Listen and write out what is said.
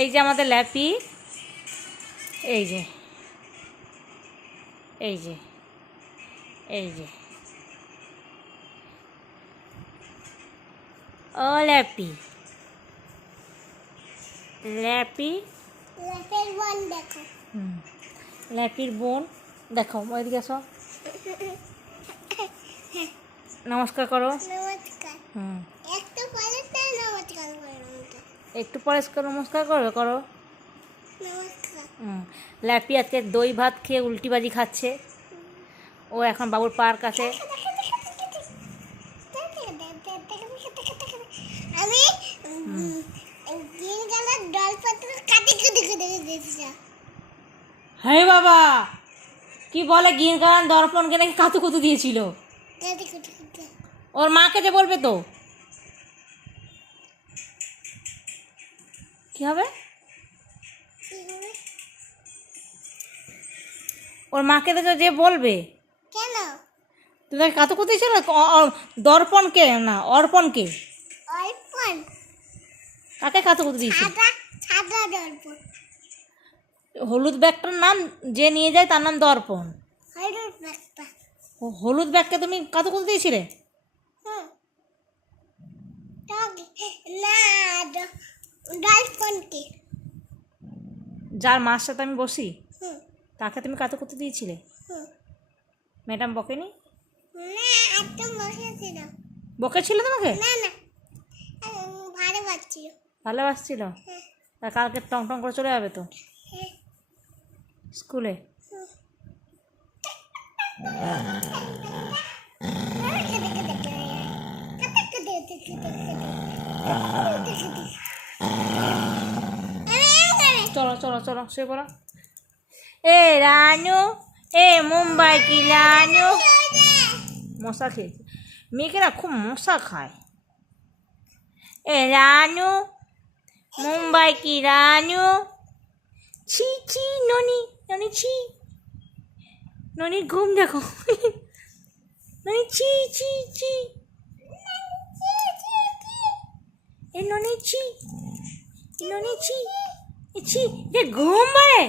এই যে আমাদের ল্যাপি, এই যে এই যে এই যে ও ল্যাপি, ল্যাপি ল্যাপের বোন দেখো। ল্যাপির বোন দেখো, ওইদিকে আসো, নমস্কার করো। নমস্কার। একটু পরে তাই নমস্কার করো। একটু পরে নমস্কার করো করো। নমস্কার। ল্যাপি আজকে দই ভাত খেয়ে উল্টিবাজি খাচ্ছে। ও এখন বাবুর পার্ক আছে। আমি গ্রিন কালার ডলপাত্র কাটি কাটি কেটে দিয়েছি। হ্যাঁ বাবা, কি বলে গ্রিন কালার দর্পণকে নাকি কাতু কুতু দিয়েছিল। কাটি কাটি কেটে ওর মাকে যে বলবে তো কি হবে, ওর মাকে তো যে বলবে। কেন? তুই তাকে কাতু কুতু দিয়েছিল দর্পণকে না অর্পণকে। অর্পণ কাকে কাতু কুতু দিয়েছিল? সাদা সাদা দর্পণ। হলুদ ব্যাগটার নাম যে নিয়ে যায় তার নাম দর্পণ। হলুদ ব্যাগটা। হলুদ ব্যাগকে তুমি কাতু কুতু দিয়েছিলে? না দর্পণকে। যার মার সাথে আমি বসি তাকে তুমি কাতু কুতু দিয়েছিলে? ম্যাডাম বকেনি? না একদম বসেছিল। বকেছিল তোমাকে? না না ভালো বাচ্ছিল। ভালোবাসছিল? তা কালকে টং টং করে চলে যাবে তো স্কুলে। চলো চলো চলো শুয়ে পড়ো। এ রানু, এ মুম্বাই কি রানু, মশা খেয়েছে মেয়েকেরা, খুব মশা খায়। এ রানু, মুম্বাই কি রানু, ছি ছি ননি ননি ছি, ননির ঘুম দেখো, ননি ছি ছি ছি, এ ননি ছি, ননি ছি, এ ছি, যে ঘুম পারে।